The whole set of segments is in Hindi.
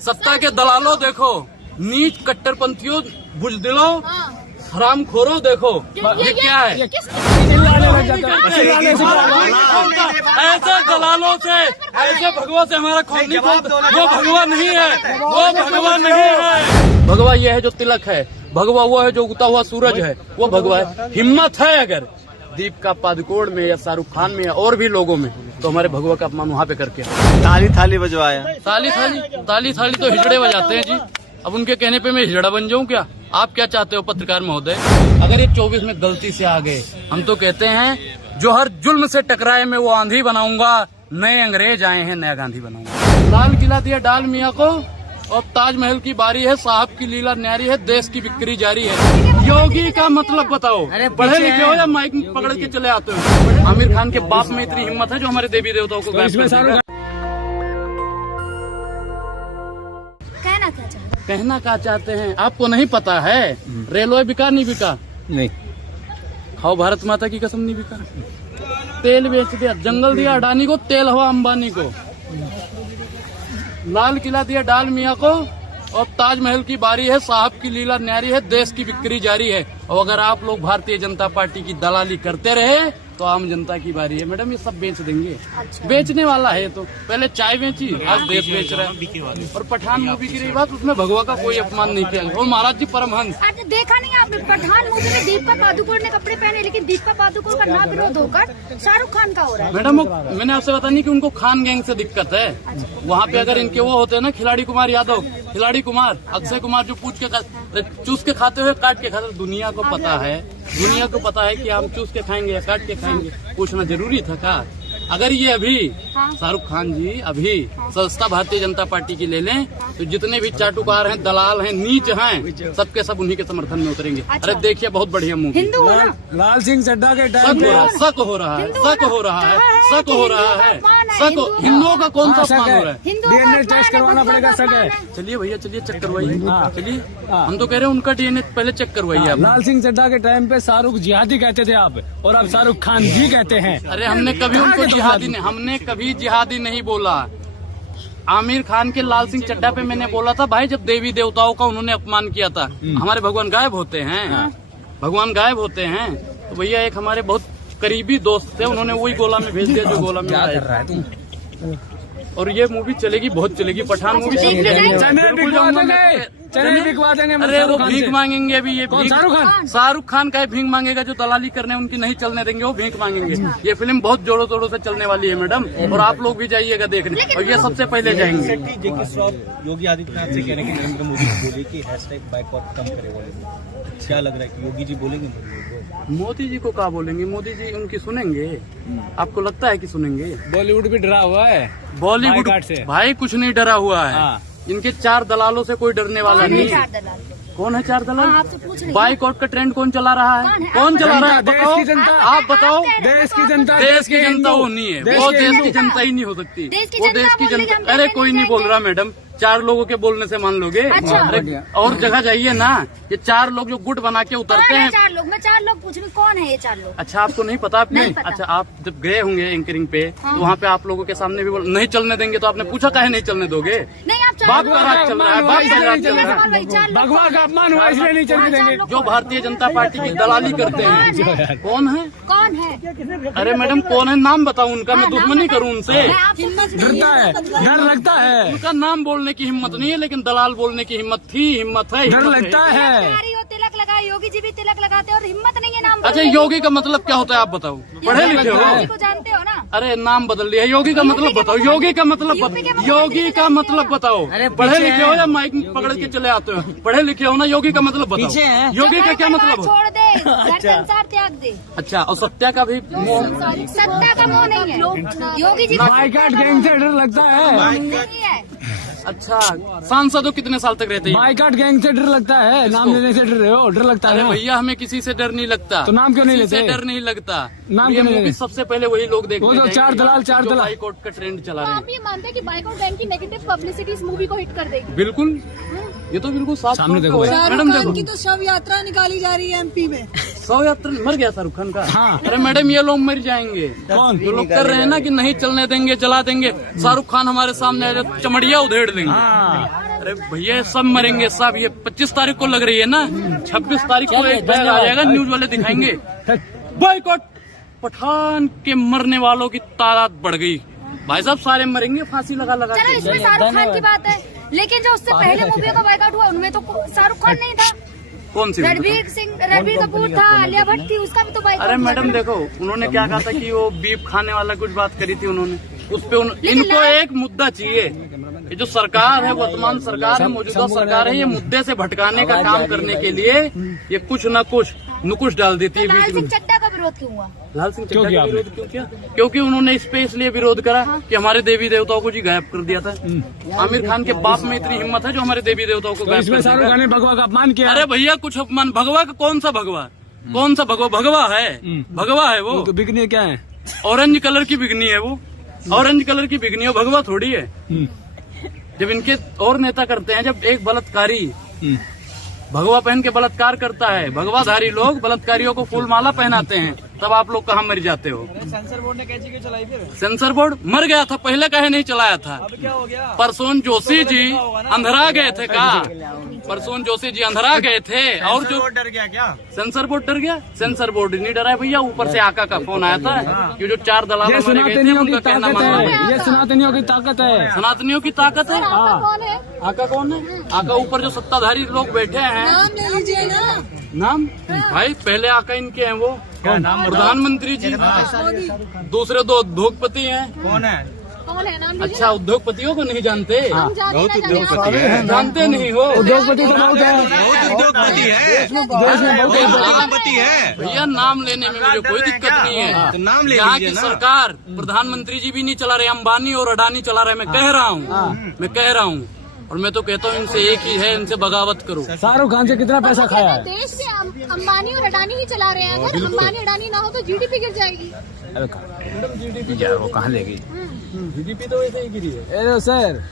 सत्ता के दलालों देखो, नीच कट्टरपंथियों, बुजदिलों, हरामखोरों देखो ये क्या है। ऐसे दलालों से, ऐसे भगवा से हमारा खून नहीं खोलता। वो भगवा नहीं है, वो भगवा नहीं है। भगवा ये है जो तिलक है, भगवा वो है जो उगता हुआ सूरज है, वो भगवा है। हिम्मत है अगर दीपिका पादुकोण में या शाहरुख खान में या और भी लोगों में, तो हमारे भगवा का अपमान वहाँ पे करके ताली थाली बजवाया। ताली थाली तो हिजड़े बजाते हैं जी। अब उनके कहने पे मैं हिजड़ा बन जाऊं क्या? आप क्या चाहते हो पत्रकार महोदय? अगर ये 24 में गलती से आ गए, हम तो कहते हैं जो हर जुल्म से टकराए मैं वो आंधी बनाऊंगा, नए अंग्रेज आए हैं नया गांधी बनाऊंगा। लाल किला दिया डाल मियाँ को, और ताजमहल की बारी है, साहब की लीला न्यारी है, देश की बिक्री जारी है। योगी का मतलब बताओ, पढ़े लिखे हो या माइक पकड़ के चले आते हो? आमिर खान के बाप में इतनी हिम्मत है जो हमारे देवी देवताओं को कहना क्या चाहते हैं? आपको नहीं पता है रेलवे बिका नहीं बिका? नहीं। खाओ भारत माता की कसम, नहीं बिका। तेल बेच दिया, जंगल दिया अडानी को, तेल हवा अंबानी को। लाल किला दिया डाल मियाँ को, और ताजमहल की बारी है, साहब की लीला न्यारी है, देश की बिक्री जारी है। और अगर आप लोग भारतीय जनता पार्टी की दलाली करते रहे तो आम जनता की बारी है। मैडम ये सब बेच देंगे। अच्छा। बेचने वाला है तो पहले चाय बेची, आज देश बेच रहा है। और पठान मूवी की रही बात, उसमें भगवा का कोई अपमान नहीं किया। और महाराज जी परमहंस देखा नहीं आपने, पठान मूवी में दीपिका पादुकोण ने कपड़े पहने, लेकिन दीपिका पादुकोण का ना विरोध होकर शाहरुख खान का हो रहा है। मैडम मैंने आपसे बता नहीं कि उनको खान गैंग से दिक्कत है। वहाँ पे अगर इनके वो होते हैं ना, खिलाड़ी कुमार यादव, खिलाड़ी कुमार, अक्षय कुमार, जो चूस के खाते हुए काट के खाते, दुनिया को पता है, दुनिया को पता है कि हम चूस के खाएंगे या काट के खाएंगे। पूछना जरूरी था का? अगर ये अभी शाहरुख खान जी अभी सस्ता भारतीय जनता पार्टी की ले लें, तो जितने भी चाटुकार हैं, दलाल हैं, नीच हैं, सबके सब उन्हीं के समर्थन में उतरेंगे। अच्छा। अरे देखिए बहुत बढ़िया मूवी, लाल सिंह चड्ढा के टाइम शक हो रहा है, शक हो रहा है, शक हो रहा है, शक। हिंदुओं का कौन सा अपमान हो रहा है? डीएनए टेस्ट करवाना पड़ेगा, शक है। चलिए भैया, चलिए चेक करवाइए। चलिए हम तो कह रहे हैं उनका डीएनए पहले चेक करवाइए आप। लाल सिंह चड्ढा के टाइम पे शाहरुख जिहादी कहते थे आप, और अब शाहरुख खान जी कहते हैं। अरे हमने कभी उनको जिहादी नहीं, हमने कभी जिहादी नहीं बोला। आमिर खान के लाल सिंह चड्ढा पे मैंने बोला था भाई, जब देवी देवताओं का उन्होंने अपमान किया था। हमारे भगवान गायब होते हैं, भगवान गायब होते हैं। तो भैया एक हमारे बहुत करीबी दोस्त थे, उन्होंने वही गोला में भेज दिया जो गोला में आया था। और ये मूवी चलेगी, बहुत चलेगी। पठान मूवी चने बिकवा देंगे। अरे वो भीख मांगेंगे अभी। ये शाहरुख खान का भीख मांगेगा, जो दलाली करने उनकी नहीं चलने देंगे, वो भीख मांगेंगे। ये फिल्म बहुत जोरों तोड़ों से चलने वाली है मैडम, और आप लोग भी जाइएगा देखने, और ये सबसे पहले जाएंगे। योगी आदित्यनाथ से कह रहे हैं कि नरेंद्र मोदी बोले कि हैशटैग बाइकआउट कम करे बोले। क्या लग रहा है कि योगी जी बोलेंगे? मोदी जी को क्या बोलेंगे? मोदी जी उनकी सुनेंगे? आपको लगता है कि सुनेंगे? बॉलीवुड भी डरा हुआ है। बॉलीवुड से भाई कुछ नहीं डरा हुआ है। इनके 4 दलालों से कोई डरने वाला नहीं है। कौन है 4 दलाल? बाइकआउट का ट्रेंड कौन चला रहा है? कौन चला रहा है? बताओ, आप बताओ। देश की जनता, देश की जनता वो नहीं है, वो देश की जनता ही नहीं हो सकती। वो देश की जनता, अरे कोई नहीं बोल रहा मैडम, 4 लोगों के बोलने से मान लोगे? अरे और जगह जाइए ना, ये 4 लोग जो गुट बना के उतरते हैं। 4 लोग, मैं 4 लोग पूछ रही, कौन है ये 4 लोग? अच्छा आपको नहीं पता? आपने अच्छा, आप जब गए होंगे एंकरिंग पे, तो वहाँ पे आप लोगों के सामने भी नहीं चलने देंगे, तो आपने पूछा काहे नहीं चलने दोगे? नहीं, आप बाप का राज चल रहा है, बाप का राज चल रहा है। भगवान का अपमान हुआ इसलिए नहीं चलने देंगे। जो भारतीय जनता पार्टी की दलाली करते हैं, कौन है? कौन है? अरे मैडम कौन है? नाम बताओ उनका, मैं दुश्मनी करूँ उनसे। डरता है, डर लगता है। उनका नाम बोलने की हिम्मत नहीं है, लेकिन दलाल बोलने की हिम्मत थी, हिम्मत है, डर लगता है। तिलक लगाए, योगी जी भी तिलक लगाते हैं, और हिम्मत नहीं है नाम। अच्छा योगी का मतलब क्या होता है आप बताओ? पढ़े लिखे हो? जानते हो ना? अरे नाम बदल दिया। योगी का मतलब बताओ, योगी का मतलब योगी का मतलब बताओ। पढ़े लिखे हो या माइक पकड़ के चले आते हो? पढ़े लिखे हो ना? योगी का मतलब बताओ। योगी का क्या मतलब? छोड़ दे, संसार त्याग दे। अच्छा, और सत्या का भी? सत्ता का मोह नहीं है। योगी जी बाइकआउट गैंग से डर लगता है। अच्छा, सांसदों कितने साल तक रहते हैं? बाइकआउट गैंग से डर लगता है। नाम लेने से डर रहे हो? डर लगता है भैया, हमें किसी से डर नहीं लगता। तो नाम क्यों नहीं लेते? डर नहीं लगता। नाम क्यों नहीं लेते? सबसे पहले वही लोग देखते हैं। 4 दलाल बाइकआउट का ट्रेंड चला रहे हैं। आप ये मानते हैं कि बाइकआउट गैंग की नेगेटिव पब्लिसिटी इस मूवी को हिट कर देगी? बिल्कुल, ये तो बिल्कुल साफ सामने देखो मैडम। देखो की तो शव यात्रा निकाली जा रही है एमपी में। 100 यात्रा मर गया शाहरुख खान का। हाँ। अरे मैडम ये लोग मर जाएंगे। कौन? जो लोग कर रहे हैं ना कि नहीं चलने देंगे, जला देंगे, शाहरुख खान हमारे सामने आ जाए चमड़िया उधेड़ देंगे। हाँ। अरे भैया सब मरेंगे सब। ये 25 तारीख को लग रही है ना, 26 तारीख को एक बैग आ जाएगा, न्यूज वाले दिखाएंगे बॉयकॉट। पठान के मरने वालों की तादाद बढ़ गई भाई साहब, सारे मरेंगे फांसी लगा लगा चलो के। इसमें शाहरुख खान की बात है, लेकिन जो उससे पहले मूवी का बायकॉट हुआ उनमें तो शाहरुख खान नहीं था। कौन सी? रणबीर कपूर था, आलिया भट्ट थी, उसका भी तो बायकॉट। अरे मैडम देखो, उन्होंने क्या कहा था कि वो बीफ खाने वाला कुछ बात करी थी उन्होंने, उस पे इनको एक मुद्दा चाहिए। ये जो सरकार है, वर्तमान सरकार है, मौजूदा सरकार है, ये मुद्दे से भटकाने का काम करने के लिए ये कुछ न कुछ नुकुश डाल देती है लाल बीच सिंह में। चड्ढा का विरोध क्यों हुआ? लाल सिंह क्यों चड्ढा किया का विरोध क्यों किया? क्योंकि उन्होंने इस पे इसलिए विरोध करा कि हमारे देवी देवताओं को जी गायब कर दिया था। आमिर खान के बाप में इतनी हिम्मत है जो हमारे देवी देवताओं को तो गायब इसमें कर शाहरुख देगा। खान ने भगवा का अपमान किया। अरे भैया कुछ अपमान, भगवा का कौन सा भगवा? कौन सा भगवा? भगवा है, भगवा है वो। तो बिकनी क्या है? ऑरेंज कलर की बिगनी है वो, ऑरेंज कलर की बिगनी है, भगवा थोड़ी है। जब इनके और नेता करते हैं, जब एक बलात्कारी भगवा पहन के बलात्कार करता है, भगवाधारी लोग बलात्कारियों को फूल माला पहनाते हैं, तब आप लोग कहाँ मर जाते हो? सेंसर बोर्ड ने कैसे क्यों चलाई फिर? सेंसर बोर्ड मर गया था पहले, कहे नहीं चलाया था। अब क्या हो गया? परसोन जोशी जी अंधरा गए थे का? परसोन जोशी जी अंधरा गए थे। और जो डर गया क्या? सेंसर बोर्ड डर गया? सेंसर बोर्ड नहीं डरा है भैया, ऊपर से आका का फोन आया था कि जो 4 दलाल ये मारे गए थे सनातनियों की उनका कहना ताकत मानना है, पड़ेगा। ये सनातनियों की ताकत है। सनातनियों की ताकत है। कौन है? आका कौन है? आका ऊपर जो सत्ताधारी लोग बैठे हैं, नाम ले लीजिए ना। नाम भाई पहले आका इनके हैं, वो प्रधानमंत्री जी, दूसरे 2 उद्योगपति हैं। कौन है? कौन है? नाम लीजिए। अच्छा उद्योगपति को नहीं जानते? हम जानते ना जानते नहीं हो? उद्योगपति तो बहुत है, उद्योगपति है, देश में बहुत है। उद्योगपति है। भैया नाम लेने में मुझे कोई दिक्कत नहीं है। तो नाम ले यहाँ की लीजिए ना। सरकार, प्रधानमंत्री जी भी नहीं चला रहे, अंबानी और अडानी चला रहे। मैं कह रहा हूँ और मैं तो कहता हूँ इनसे एक ही है, इनसे बगावत करो। शाहरुख खान से कितना पैसा खाया है? देश में अंबानी और अडानी ही चला रहे हैं। अगर अंबानी अडानी ना हो तो जीडीपी गिर जाएगी। यार वो कहाँ ले गई? जीडीपी तो वैसे ही गिरी है। अरे सर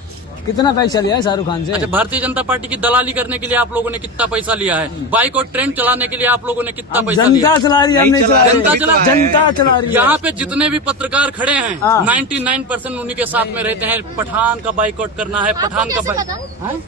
कितना पैसा लिया है शाहरुख खान से? अच्छा, भारतीय जनता पार्टी की दलाली करने के लिए आप लोगों ने कितना पैसा लिया है? बाइक और ट्रेन चलाने के लिए आप लोगों ने कितना पैसा लिया? जनता चला रही है, हम नहीं चला रहे। जनता चला रही है। यहाँ पे जितने भी पत्रकार खड़े हैं, हाँ। 99% उन्हीं के साथ में रहते हैं। पठान का बाइकआउट करना है, पठान का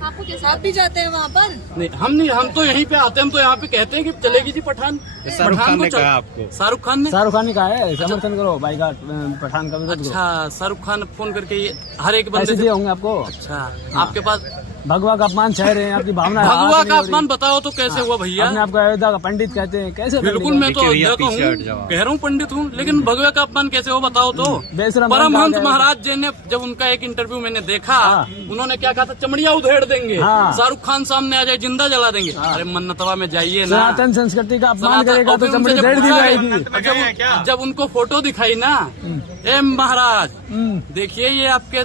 आपको कैसे आप भी जाते हैं वहाँ पर? नहीं, हम नहीं, हम तो यहीं पे आते हैं। हम तो यहाँ पे कहते हैं कि चलेगी जी पठान। शाहरुख खान ने को कहा आपको? शाहरुख खान ने? शाहरुख खान ने कहा है समर्थन करो, बाइकआउट पठान का विरोध करो। अच्छा, शाहरुख खान फोन करके ये हर एक बंदे पैसे से। दिए होंगे आपको? अच्छा, आपके पास भगवा का अपमान छह रहे हैं, आपकी भावना है। भगवा का अपमान बताओ तो कैसे हुआ भैया? अपने आपको अयोध्या का पंडित कहते हैं, कैसे? बिल्कुल, मैं तो अयोध्या का हूँ, कह रहा हूँ पंडित हूँ, लेकिन भगवा का अपमान कैसे हो बताओ तो? बेशरम परमहंस बंदा है। महाराज जी ने जब उनका एक इंटरव्यू मैंने देखा, हाँ। उन्होंने क्या कहा था? चमड़िया उधेड़ देंगे, हाँ। शाहरुख खान सामने आ जाए जिंदा जला देंगे। अरे मन्नतवा में जाइए ना। सनातन संस्कृति का अपमान करेगा तो और फिर उनसे चमड़ी जब उधेड़ दी पूछा जाएगी। जब उनको फोटो दिखाई ना, ए महाराज देखिए ये आपके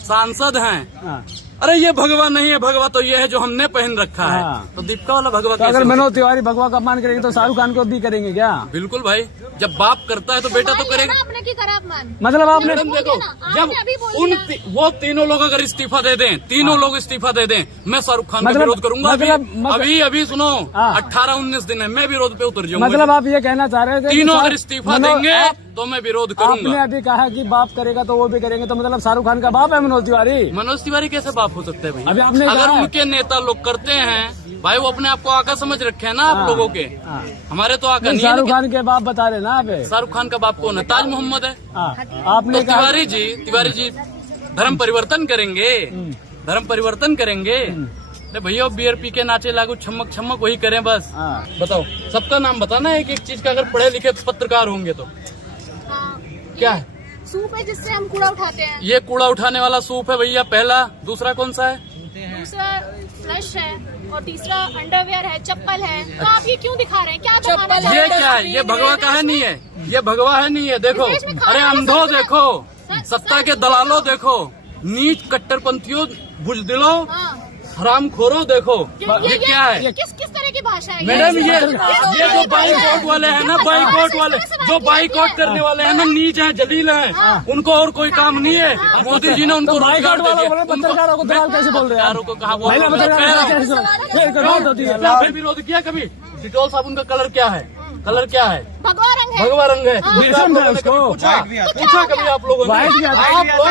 सांसद हैं। हाँ। अरे ये भगवा नहीं है, भगवा तो ये है जो हमने पहन रखा है। हाँ। तो दीपिका वाला भगवा तो कैसे अगर हो मनोज तिवारी भगवा का अपमान करेंगे तो शाहरुख खान को भी करेंगे क्या? बिल्कुल भाई, जब बाप करता है तो बेटा तो करेगा। आपने की करा अपमान? मतलब आपने मैडम देखो, आपने जब अभी बोल दिया। वो तीनों लोग अगर इस्तीफा दे दें, तीनों लोग इस्तीफा दे दें, मैं शाहरुख खान का मतलब- विरोध करूंगा। मतलब- अभी सुनो, हाँ। 18-19 दिन है, मैं विरोध पे उतर जाऊंगा। मतलब आप ये कहना चाह रहे थे कि तीनों अगर शाहरुख- इस्तीफा मनोज- देंगे आप- तो मैं विरोध आपने करूंगा। अभी कहा कि बाप करेगा तो वो भी करेंगे, तो मतलब शाहरुख खान का बाप है मनोज तिवारी? मनोज तिवारी कैसे बाप हो सकते हैं भाई? अभी आपने अगर कहा- उनके नेता लोग करते हैं भाई, वो अपने आप को आका समझ रखे हैं ना आप हाँ। लोगों के। हाँ। हमारे तो आका नहीं, नहीं है। शाहरुख लेकिन खान के बाप बता रहे ना आप? शाहरुख खान का बाप कौन है? ताज मोहम्मद है। हाँ। तो आपने कहा तिवारी जी धर्म परिवर्तन करेंगे, धर्म परिवर्तन करेंगे। अरे भैया बियर पी के नाचे लागू छमक छमक वही करें बस। हाँ। बताओ, सबका नाम बताना एक एक चीज का, अगर पढ़े लिखे पत्रकार होंगे तो। क्या है? सूप है जिससे हम कूड़ा उठाते हैं। ये कूड़ा उठाने वाला सूप है भैया, पहला। दूसरा कौन सा है? दूसरा फ्लश है और तीसरा अंडरवेयर है, चप्पल है। तो आप ये क्यों दिखा रहे हैं? क्या दिखाना चाह रहे ये हैं? क्या है? ये भगवा का है नहीं है, ये भगवा है नहीं है। देखो, देश में खाने अरे वाला अंधो सब है। देखो, सत्ता के दलालों देखो, नीच कट्टरपंथियों बुजदिलों हाँ। हरामखोरों देखो, ये क्या है? किस तरह की भाषा है? मैडम ये जो बाइकआउट वाले हैं ना, बाइकआउट वाले जो बाइकआउट करने वाले हैं ना, नीच हैं, जलील हैं, उनको और कोई काम नहीं है। मोदी जी ने उनको बाइकआउट रोजगार दे वाला दिया। बोले, पत्रकारों को दलाल कैसे बोल रहे हैं? पत्रकारों को कहा बोल महिला रहे हैं? पत्रकार कह रहा हूं। कैसे बोल रहे हैं? ये एक बात होती है। आपने विरोध किया कभी? डिटॉल साबुन का कलर क्या है? कलर क्या है? भगवा रंग है। भगवा रंग है। हाँ। आप लोगों ने कभी पूछा कभी आप लोगों ने? व्हाइट भी आता है। आप लोग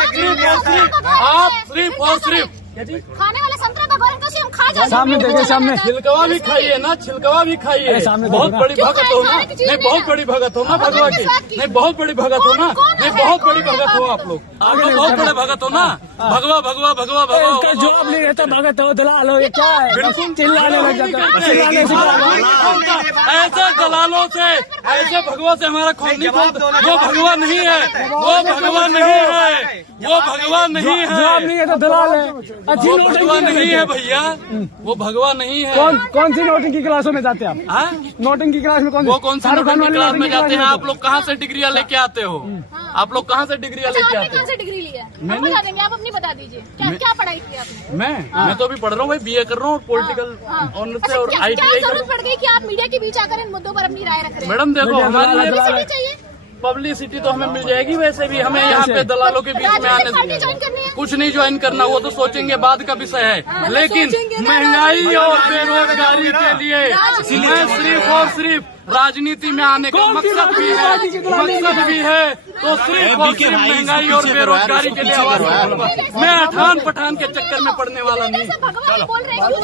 सिर्फ और सिर्फ खाने वाला संतरा भगवा रंग का हम खा जाते हैं। सामने देखिए, सामने। छिलकवा भी खाइए ना, छिलकवा भी खाइए। अरे सामने बहुत देखो ना। बड़ी भगत हो ना, नहीं बहुत बड़ी भगत हो ना भगवा की, नहीं बहुत बड़ी भगत हो ना, नहीं बहुत बड़ी भगत हो आप लोग बहुत बड़े भगत हो ना। भगवा भगवा भगवा इसका भगवा जॉब नहीं रहता, भगत हो दलाल हो, ये क्या है? बिल्कुल चिल्लाने लग जाता है, चिल्लाने से क्या? ऐसे दलालों से, ऐसे भगवा से हमारा खून नहीं खोलता। वो भगवा नहीं है, वो भगवा नहीं है, वो भगवा नहीं जॉब है, नहीं है तो दलाल है। अच्छी वो नोटिंग भगवा नहीं है भैया, वो भगवा नहीं है। कौन सी नोटिंग की क्लासों में जाते हैं आप? हाँ? नोटिंग की क्लास में वो कौन सी शाहरुख खान नोटिंग की वाली क्लास में नोटिंग की जाते हैं? क्लास आप लोग कहाँ से डिग्रियां लेके आते हो? आप लोग कहाँ से डिग्रियां अच्छा, लेके आपने आते कहाँ हो? से डिग्री ली है? मैंने- हम बता देंगे, आप अपनी बता दीजिए। क्या पढ़ाई की आपने? मैं तो अभी पढ़ रहा हूँ भाई, BA कर रहा हूँ पॉलिटिकल ऑनर्स से और क्या ITI कर रहा जरूरत पड़ गई कि आप मीडिया के बीच आकर इन मुद्दों पर अपनी राय रख रहे हूँ। हैं? मैडम देखो मीडिया हमारे दलाल लिए है। भी चाहिए। पब्लिसिटी तो हमें मिल जाएगी, वैसे भी हमें यहाँ पे दलालों के बीच में आने राजनीतिक पार्टी से ज्वाइन करनी है? कुछ नहीं ज्वाइन करना, वो तो सोचेंगे बाद का विषय है। लेकिन महंगाई और बेरोजगारी के लिए मैं सिर्फ और सिर्फ राजनीति में आने का मकसद भी है तो सिर्फ और सिर्फ महंगाई और बेरोजगारी के लिए आवाज उठाऊंगा। मैं अठान पठान के चक्कर में पड़ने वाला नहीं। जैसे भगवान बोल रहे हैं कि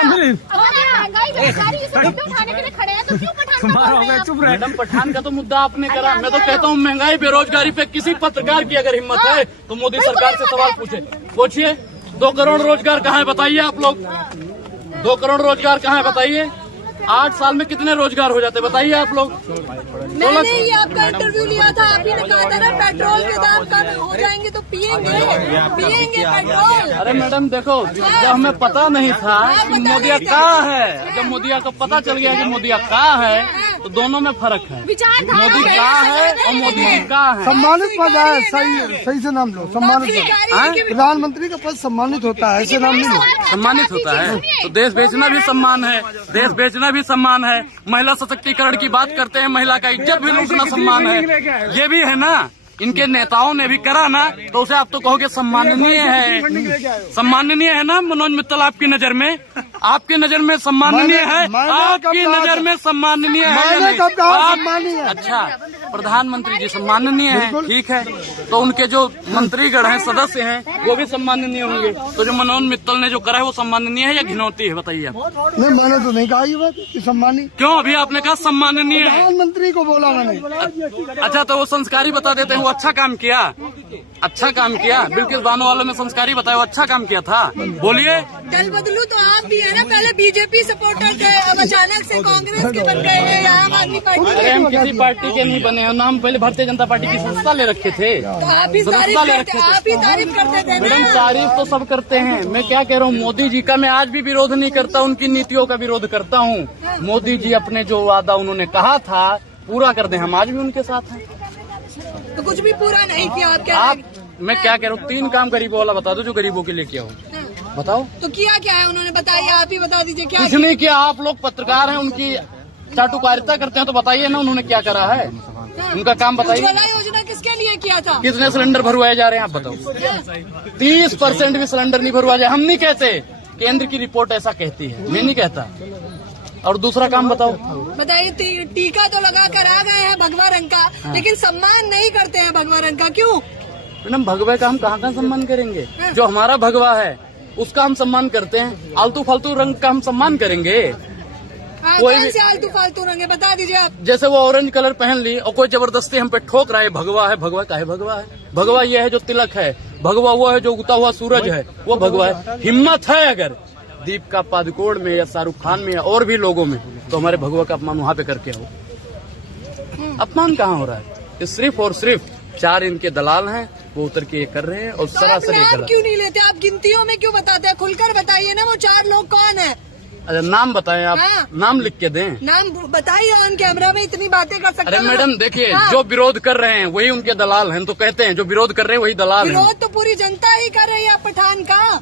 महंगाई बेरोजगारी इसे मुद्दे उठाने के लिए खड़े हैं, तो क्यों पठान का बोल रहे हैं आप? चुप रहे। मैडम पठान का तो मुद्दा आपने करा, मैं तो कहता हूँ महंगाई बेरोजगारी पे किसी पत्रकार की अगर हिम्मत है तो मोदी सरकार से सवाल पूछिए 2 करोड़ रोजगार कहाँ है बताइए आप लोग? 2 करोड़ रोजगार कहाँ है बताइए? 8 साल में कितने रोजगार हो जाते बताइए आप लोग? मैंने ये आपका इंटरव्यू लिया था, आप ही ने कहा था ना पेट्रोल के दाम कम हो जाएंगे तो पिएंगे पेट्रोल। अरे मैडम देखो, जब हमें पता नहीं था कि मोदिया कहाँ है, जब मोदिया को पता चल गया कि मोदिया कहाँ है तो दोनों में फर्क है। विचारधारा मोदी कहाँ है और मोदी जी कहाँ है। सम्मानित पद है, सही से नाम लो। सम्मानित पद, प्रधानमंत्री का पद सम्मानित होता है, ऐसे नाम नहीं लो। सम्मानित होता है तो देश बेचना भी सम्मान है, देश बेचना भी सम्मान है। महिला सशक्तिकरण की बात करते हैं, महिला का इज्जत भी लूटना सम्मान है, ये भी है ना। इनके नेताओं ने भी करा ना, तो उसे आप तो कहोगे सम्माननीय है। सम्माननीय है ना मनोज मित्तल आपकी नजर में? आपकी नजर में सम्माननीय है? आपकी नजर में सम्माननीय है या मैंने कब कहा नहीं? सम्माननीय है? अच्छा, प्रधानमंत्री जी सम्माननीय है, ठीक है, तो उनके जो मंत्रीगण हैं, सदस्य हैं, वो भी सम्माननीय होंगे। तो जो मनोज मित्तल ने जो करा है वो सम्माननीय है या घिनौती है बताइए आप? नहीं, मैंने तो नहीं कहा ये बात कि सम्मानित। क्यों? अभी आपने कहा सम्माननीय है। प्रधानमंत्री को बोला मैंने। अच्छा, तो वो संस्कारी बता देते हैं वो अच्छा काम किया, अच्छा काम किया। बिल्किस बानो वालों ने संस्कारी बताया वो अच्छा काम किया था। बोलिए। दल बदलू तो आप भी है ना, पहले बीजेपी सपोर्टर थे, अब अचानक से कांग्रेस के बन गए हैं, आम आदमी पार्टी अरे हम किसी पार्टी के नहीं बने हैं, नाम पहले भारतीय जनता पार्टी की संस्था ले रखे थे, तो आप ही तारीफ संस्था ले करते, रखे थे। आप ही तारीफ करते थे मैडम ना। तारीफ तो सब करते हैं, मैं क्या कह रहा हूँ, मोदी जी का मैं आज भी विरोध नहीं करता, उनकी नीतियों का विरोध करता हूँ। मोदी जी अपने जो वादा उन्होंने कहा था पूरा कर दें, हम आज भी उनके साथ हैं। तो कुछ भी पूरा नहीं किया आप क्या? आप, मैं क्या कह रहा हूँ, 3 काम गरीबों वाला बता दो जो गरीबों के लिए किया हो, बताओ। तो किया क्या है उन्होंने, बताइए, आप ही बता दीजिए क्या कुछ नहीं किया। आप लोग पत्रकार हैं, उनकी चाटुकारिता करते हैं तो बताइए ना उन्होंने क्या करा है, उनका काम बताइए। उज्ज्वला योजना किसके लिए किया था? कितने सिलेंडर भरवाए जा रहे हैं आप बताओ? 30% भी सिलेंडर नहीं भरवाए, हम नहीं कहते, केंद्र की रिपोर्ट ऐसा कहती है, मैं नहीं कहता। और दूसरा काम बताओ। बताइए, टीका तो लगा कर आ गए हैं भगवा रंग का, लेकिन सम्मान नहीं करते हैं भगवा रंग का, क्यों? मैडम भगवे का हम कहाँ सम्मान करेंगे? जो हमारा भगवा है उसका हम सम्मान करते हैं, आलतू फालतू रंग का हम सम्मान करेंगे? कोई कौन भी- से आलतू फालतू रंग है, बता दीजिए आप। जैसे वो ऑरेंज कलर पहन ली और कोई जबरदस्ती हम पे ठोक रहा है, भगवा है। भगवा का है? भगवा है, भगवा ये है जो तिलक है, भगवा वो है जो उगता हुआ सूरज है, वो भगवा है। हिम्मत है अगर दीपिका पादुकोण में या शाहरुख खान में या और भी लोगों में, तो हमारे भगवा का अपमान वहाँ पे करके आओ। अपमान कहाँ हो रहा है? ये सिर्फ और सिर्फ 4 इनके दलाल हैं, वो उतर के ये कर रहे हैं और तो आप सरासर ये नाम गलत। क्यों नहीं लेते? आप गिनतियों में क्यों बताते हैं? खुलकर बताइए ना, वो 4 लोग कौन है? अच्छा नाम बताएं आप, हाँ। नाम लिख के दें। नाम बताइए, ऑन कैमरा में इतनी बातें कर सकते अरे हैं। मैडम देखिए, हाँ। जो विरोध कर रहे हैं वही उनके दलाल हैं, तो कहते हैं जो विरोध कर रहे हैं वही दलाल हैं। विरोध तो पूरी जनता ही कर रही है पठान का।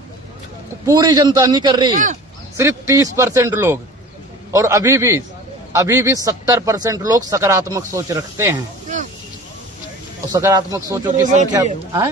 पूरी जनता नहीं कर रही, हाँ। सिर्फ 30% लोग, और अभी भी 70% लोग सकारात्मक सोच रखते हैं। हाँ। और सकारात्मक सोचों की संख्या है?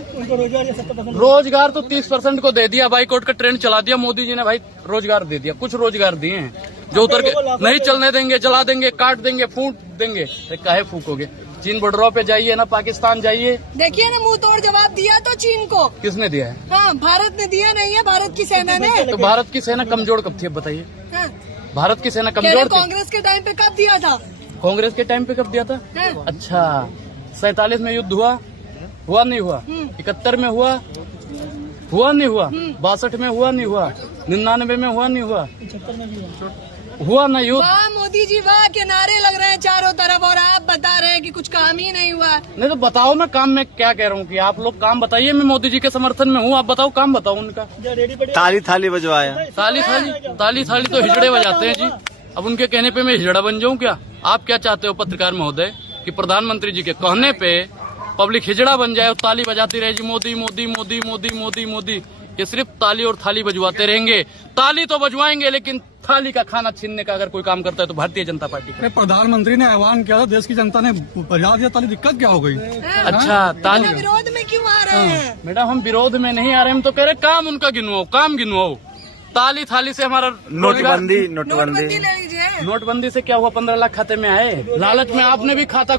रोजगार तो 30% को दे दिया, बाइकआउट का ट्रेंड चला दिया मोदी जी ने भाई, रोजगार दे दिया, कुछ रोजगार दिए हैं। जो उतर के नहीं चलने देंगे, जला देंगे, काट देंगे, फूट देंगे। तो काहे फूकोगे? चीन बॉर्डरों पे जाइए ना, पाकिस्तान जाइए, देखिए ना, मुंह तोड़ जवाब दिया तो चीन को। किसने दिया है? हाँ, भारत ने दिया नहीं है, भारत की सेना ने। तो भारत की सेना कमजोर कब थी, अब बताइए? हाँ। भारत की सेना कह रहे कमजोर थी? कांग्रेस के टाइम पे कब दिया था? कांग्रेस के टाइम पे कब दिया था? हाँ। अच्छा, 47 में युद्ध हुआ नहीं हुआ? 71 में हुआ नहीं हुआ? 62 में हुआ नहीं हुआ? 99 में हुआ नहीं हुआ? हुआ ना युद्ध? वाह मोदी जी वाह, के नारे लग रहे हैं चारों तरफ और आप बता रहे हैं कि कुछ काम ही नहीं हुआ। नहीं तो बताओ ना काम, में क्या कह रहा हूँ कि आप लोग काम बताइए। मैं मोदी जी के समर्थन में हूँ, आप बताओ काम बताओ उनका। ताली थाली बजवाया। ताली थाली तो हिजड़े बजाते हैं जी। अब उनके कहने पे मैं हिजड़ा बन जाऊँ क्या? आप क्या चाहते हो पत्रकार महोदय कि प्रधानमंत्री जी के कहने पे पब्लिक हिजड़ा बन जाए और ताली बजाती रहे जी, मोदी मोदी मोदी मोदी मोदी मोदी? ये सिर्फ ताली और थाली बजवाते रहेंगे। ताली तो बजवाएंगे, लेकिन थाली का खाना छीनने का अगर कोई काम करता है तो भारतीय जनता पार्टी का। प्रधानमंत्री ने आह्वान किया था, देश की जनता ने बजा दिया ताली, दिक्कत क्या हो गई? अच्छा, ताली विरोध में क्यों आ रहे हैं? मैडम हम विरोध में नहीं आ रहे, हम तो कह रहे काम उनका गिनवाओ, काम गिनवाओ। ताली थाली से हमारा नोटबंदी ले लीजिए। नोटबंदी से क्या हुआ? 15 लाख खाते में आए। लालच में आपने भी खाता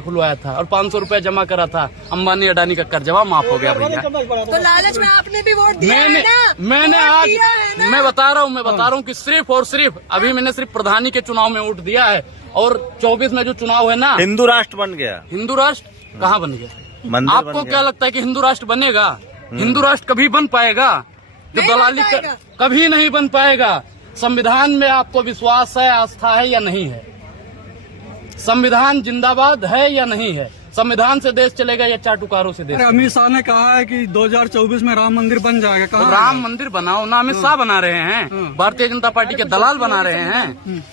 खुलवाया था, और 500 रुपया जमा करा था। अंबानी अडानी का कर्जवा माफ हो गया भैया। तो लालच में आपने भी वोट दिया है ना? मैंने आज मैं बता रहा हूँ कि सिर्फ और सिर्फ अभी मैंने सिर्फ प्रधानी के चुनाव में वोट दिया है, और 24 में जो चुनाव है ना, हिंदू राष्ट्र बन गया। हिंदू राष्ट्र कहाँ बन गया? आपको क्या लगता है कि हिंदू राष्ट्र बनेगा? हिंदू राष्ट्र कभी बन पाएगा? जो दलाली कभी नहीं बन पाएगा। संविधान में आपको विश्वास है, आस्था है या नहीं है? संविधान जिंदाबाद है या नहीं है? संविधान से देश चलेगा या चाटुकारों से देश? अमित शाह ने कहा है कि 2024 में राम मंदिर बन जाएगा। कहाँ तो राम मंदिर बनाओ ना, अमित शाह बना रहे हैं, भारतीय जनता पार्टी के दलाल बना रहे हैं,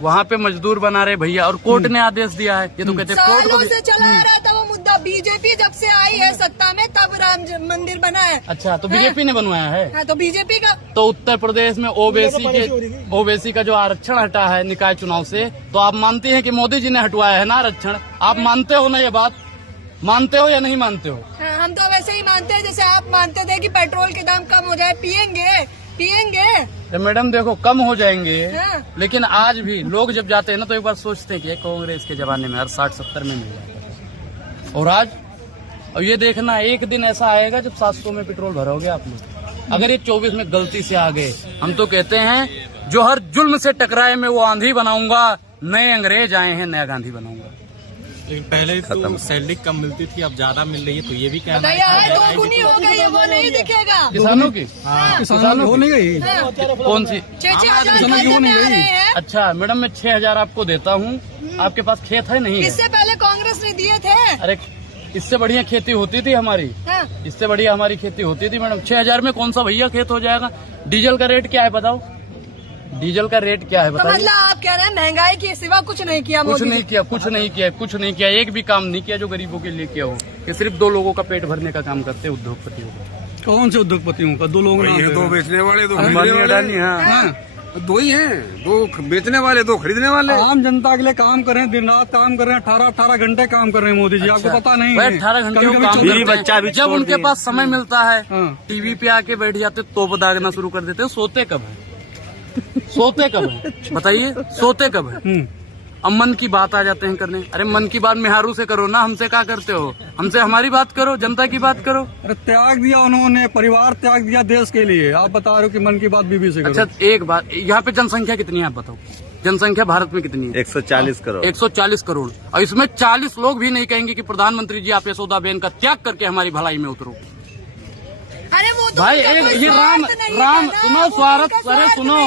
वहाँ पे मजदूर बना रहे भैया, और कोर्ट ने आदेश दिया है। ये तो कहते हैं कोर्ट सालों से चला आ रहा था वो मुद्दा। बीजेपी जब से आई है सत्ता में तब राम मंदिर बना है। अच्छा, तो बीजेपी ने बनवाया है? हाँ, तो बीजेपी का। तो उत्तर प्रदेश में ओबीसी का जो आरक्षण हटा है निकाय चुनाव से, तो आप मानते हैं कि मोदी जी ने हटवाया है ना आरक्षण? आप मानते हो ना? ये बात मानते हो या नहीं मानते हो? हाँ, हम तो वैसे ही मानते हैं जैसे आप मानते थे कि पेट्रोल के दाम कम हो जाए, पियेंगे। तो मैडम देखो, कम हो जाएंगे, हाँ। लेकिन आज भी लोग जब जाते हैं ना तो एक बार सोचते हैं कि कांग्रेस के जमाने में हर 60-70 में मिल जाता, और आज और ये देखना एक दिन ऐसा आएगा जब 700 में पेट्रोल भरोगे आप लोग। अगर ये 24 में गलती से आ गए, हम तो कहते हैं जो हर जुल्म से टकराए मैं वो आंधी बनाऊंगा, नए अंग्रेज आए हैं नया गांधी बनाऊंगा। लेकिन पहले तो सैलरी कम मिलती थी, अब ज्यादा मिल रही है, तो ये भी कहना है दोगुनी हो गई है, वो नहीं दिखेगा। किसानों की? किसानों हो नहीं गई। कौन सी? 6,000। अच्छा मैडम, मैं 6,000 आपको देता हूँ, आपके पास खेत है नहीं है? इससे पहले कांग्रेस ने दिए थे। अरे इससे बढ़िया खेती होती थी हमारी, इससे बढ़िया हमारी खेती होती थी मैडम। 6,000 में कौन सा भैया खेत हो जाएगा? डीजल का रेट क्या है बताओ? डीजल का रेट क्या है तो बताइए? मतलब आप कह रहे हैं महंगाई के सिवा कुछ नहीं किया? कुछ नहीं किया, एक भी काम नहीं किया जो गरीबों के लिए किया हो। ये सिर्फ 2 लोगों का पेट भरने का काम करते हैं उद्योगपतियों का। कौन से उद्योगपतियों का? 2 लोग, 2 बेचने वाले, 2 अंबानी अडानी। हाँ, 2 ही हैं, 2 बेचने वाले, 2 खरीदने वाले। आम जनता के लिए काम कर रहे हैं, दिन रात काम कर रहे हैं, 18 घंटे काम कर रहे हैं मोदी जी। आपको पता नहीं है? 18 घंटे कभी-कभी काम बीवी करते बच्चा हैं। भी जब छोड़ उनके दिए। पास समय मिलता है हाँ। टीवी पे आके बैठ जाते, तोप दागना शुरू कर देते। सोते कब है? सोते कब है बताइए? सोते कब है? अब मन की बात आ जाते हैं करने। अरे मन की बात मेहारू से करो ना, हमसे क्या करते हो? हमसे हमारी बात करो, जनता की बात करो। अरे त्याग दिया उन्होंने, परिवार त्याग दिया देश के लिए। आप बता रहे हो कि मन की बात बीबी से करो। अच्छा एक बात, यहाँ पे जनसंख्या कितनी है आप बताओ? जनसंख्या भारत में कितनी है? 140 करोड़। 140 करोड़, और इसमें 40 लोग भी नहीं कहेंगे कि प्रधानमंत्री जी आप यशोदाबेन का त्याग करके हमारी भलाई में उतरो। अरे वो तो भाई ये राम सुनो स्वार्थ, अरे सुनो,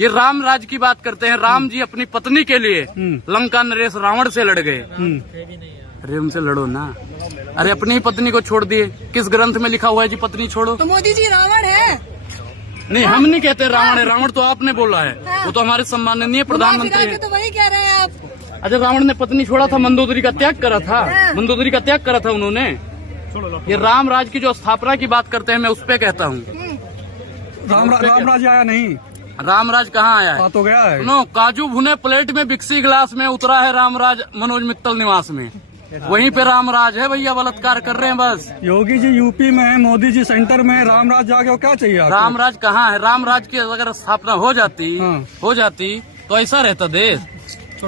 ये राम राज की बात करते हैं। राम जी अपनी पत्नी के लिए लंका नरेश रावण से लड़ गए। अरे उनसे लड़ो ना। अरे अपनी ही पत्नी को छोड़ दिए। किस ग्रंथ में लिखा हुआ है जी पत्नी छोड़ो? तो मोदी जी रावण है? नहीं, हम नहीं कहते रावण है। रावण तो आपने बोला है, वो तो हमारे सम्माननीय प्रधानमंत्री है। तो वही कह रहे हैं आप। अच्छा, रावण ने पत्नी छोड़ा था, मंदोदरी का त्याग करा था, मंदोदरी का त्याग करा था उन्होंने। ये राम राज की जो स्थापना की बात करते हैं, मैं उस पे कहता हूँ। राम राज आया नहीं? रामराज कहाँ आया है? बात हो गया है। सुनो, काजू भुने प्लेट में बिक्सी गिलास में उतरा है रामराज मनोज मित्तल निवास में। वहीं पे रामराज है भैया, बलात्कार कर रहे हैं बस। योगी जी यूपी में है, मोदी जी सेंटर में है, रामराज जाके क्या चाहिए आपको? रामराज कहाँ है? रामराज की अगर स्थापना हो जाती तो ऐसा रहता देश,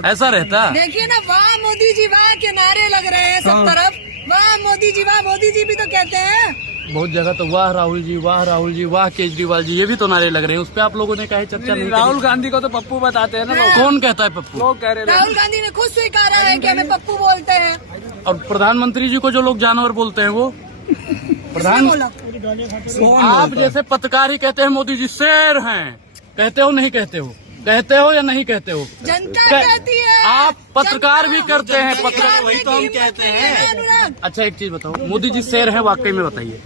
ऐसा रहता। देखिए ना, वाह मोदी जी वाह के नारे लग रहे हैं सब तरफ, वाह मोदी जी वाह। मोदी जी भी तो कहते हैं बहुत जगह तो वाह राहुल जी, वाह राहुल जी, वाह केजरीवाल जी, ये भी तो नारे लग रहे हैं। उस पे आप लोगों ने कहा चर्चा नहीं? राहुल गांधी को तो पप्पू बताते हैं ना लोग। कौन कहता है पप्पू? लोग कह रहे हैं। राहुल गांधी ने खुद स्वीकारा है कि हमें पप्पू बोलते हैं। और प्रधानमंत्री जी को जो लोग जानवर बोलते हैं वो प्रधान, आप जैसे पत्रकार ही कहते हैं मोदी जी शेर हैं, कहते हो नहीं कहते हो? कहते हो या नहीं कहते हो? जनता कहती है। आप पत्रकार भी करते हैं, पत्रकार वही तो हम कहते हैं। अच्छा एक चीज बताओ, मोदी जी शेर हैं वाकई में? बताइए।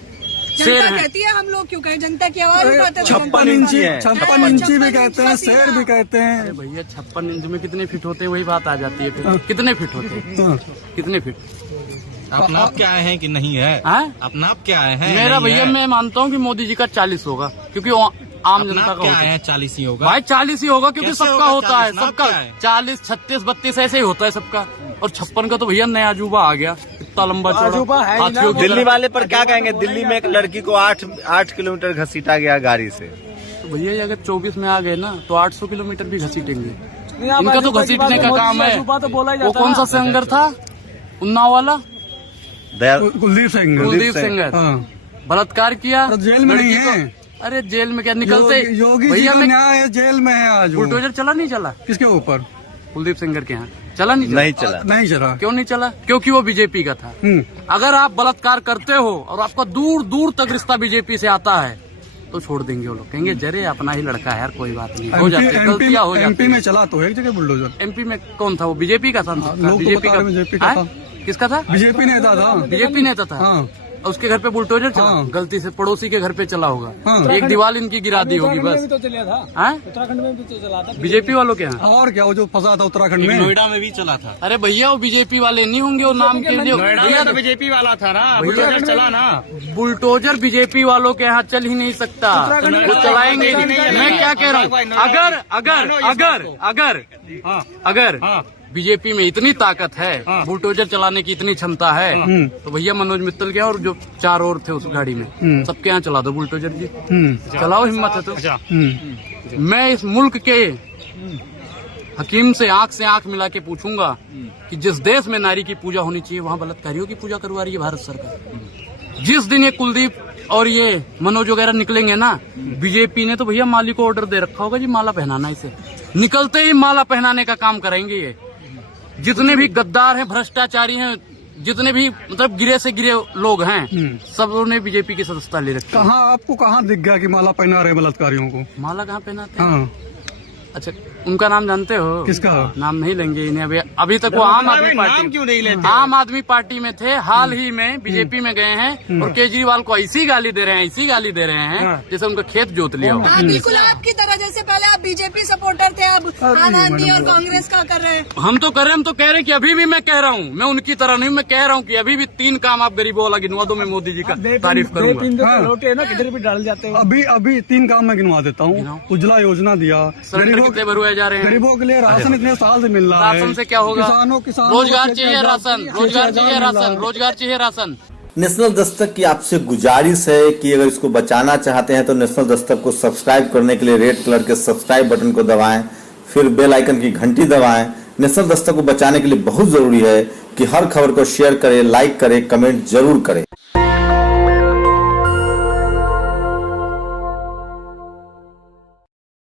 शेर जनता हैं, कहती है, हम लोग क्यों कहें? जनता की आवाज उठाते हैं। 56 इंची भी कहते हैं, शेर भी कहते हैं। अरे भैया 56 इंच में कितने फिट होते हैं, वही बात आ जाती है फिर। कितने फिट होते हैं? कितने फिट? अपना आप क्या है कि नहीं है? अपना आप क्या है? मेरा भैया मैं मानता हूँ कि मोदी जी का 40 होगा, क्योंकि आम जनता का क्या है? 40 ही होगा भाई, 40 ही होगा क्योंकि कैसे सबका होगा होता है, 40? सबका 40, 36, 32 ऐसे ही होता है सबका। और 56 का तो भैया नया अजूबा आ गया, इतना लंबा चौड़ा हाथियों की दिल्ली तरह। वाले पर क्या कहेंगे? दिल्ली में एक लड़की को 8 किलोमीटर घसीटा गया गाड़ी से। तो भैया अगर 24 में आ गए ना तो 800 किलोमीटर भी घसीटेंगे। इनका तो घसीटने का काम है। वो कौन सा सिंगर था उन्नाव वाला? कुलदीप सिंगर बलात्कार किया, जेल में नहीं है। अरे जेल में क्या निकलते? योगी जी का न्याय है, जेल में है आज। बुलडोजर चला नहीं चला? किसके ऊपर? कुलदीप सिंगर के यहाँ चला नहीं? नहीं चला। नहीं चला। क्यों नहीं चला? क्योंकि वो बीजेपी का था। अगर आप बलात्कार करते हो और आपका दूर दूर तक रिश्ता बीजेपी से आता है तो छोड़ देंगे वो लोग, कहेंगे जरे अपना ही लड़का है यार, कोई बात नहीं, हो जाती है, गलतियां हो जाती है। एमपी में चला तो है एक जगह बुलडोजर। एमपी में कौन था? वो बीजेपी का सांसद था। बीजेपी का था। किसका था? बीजेपी नेता था। बीजेपी नेता था। हाँ। उसके घर पे बुलडोजर चला? गलती से पड़ोसी के घर पे चला होगा। एक दीवार इनकी गिरा दी होगी बस। उत्तराखंड में भी तो चला था बीजेपी वालों के यहाँ। और क्या, वो जो फंसा था उत्तराखंड में, नोएडा में भी चला था। अरे भैया वो बीजेपी वाले नहीं होंगे, वो नाम के लिए भैया तो बीजेपी वाला था ना, बुलडोजर चला ना। बुलडोजर बीजेपी वालों के यहाँ चल ही नहीं सकता, वो चलाएंगे। मैं क्या कह रहा हूँ, अगर बीजेपी में इतनी ताकत है, बुलडोजर चलाने की इतनी क्षमता है, तो भैया मनोज मित्तल के और जो 4 और थे उस गाड़ी में, सबके यहाँ चला दो बुलडोजर जी। चलाओ, हिम्मत है तो। मैं इस मुल्क के हकीम से आंख मिला के पूछूंगा कि जिस देश में नारी की पूजा होनी चाहिए वहाँ बलात्कारियों की पूजा करवा रही है भारत सरकार। जिस दिन ये कुलदीप और ये मनोज वगैरह निकलेंगे ना, बीजेपी ने तो भैया माली को ऑर्डर दे रखा होगा जी माला पहनाना, इसे निकलते ही माला पहनाने का काम करेंगे ये। जितने भी गद्दार हैं, भ्रष्टाचारी हैं, जितने भी मतलब गिरे से गिरे लोग हैं, सब लोगों ने बीजेपी की सदस्यता ले रखी। कहाँ आपको कहाँ दिख गया कि माला पहना रहे बलात्कारियों को? माला कहाँ पहनाते हैं? हाँ। अच्छा, उनका नाम जानते हो? किसका? नाम नहीं लेंगे इन्हें अभी तक। वो आम आदमी पार्टी, क्यों नहीं लेते? आम आदमी पार्टी में थे, हाल ही में बीजेपी में गए हैं और केजरीवाल को ऐसी गाली दे रहे हैं, जैसे उनका खेत जोत लिया हो। हाँ, बिल्कुल आपकी तरह। जैसे पहले आप बीजेपी सपोर्टर थे, अब आम आदमी और कांग्रेस का कर रहे हैं। हम तो कह रहे हैं कि अभी भी मैं कह रहा हूँ, मैं उनकी तरह नहीं, मैं कह रहा हूँ कि अभी भी 3 काम आप गरीबों वाला गिनवा दो, मैं मोदी जी का तारीफ करूंगा। रोटे ना किधर भी डाल जाते हो। अभी 3 काम मैं गिनवा देता हूँ। उज्ज्वला योजना दिया, कितने भरवाए जा रहे हैं? गरीबों के लिए राशन इतने साल से मिल रहा है। राशन से क्या होगा? किसानों रोजगार चाहिए, रोजगार चाहिए राशन। नेशनल दस्तक की आपसे गुजारिश है कि अगर इसको बचाना चाहते हैं तो नेशनल दस्तक को सब्सक्राइब करने के लिए रेड कलर के सब्सक्राइब बटन को दबाएं, फिर बेल आइकन की घंटी दबाएं। नेशनल दस्तक को बचाने के लिए बहुत जरूरी है कि हर खबर को शेयर करें, लाइक करें, कमेंट जरूर करें।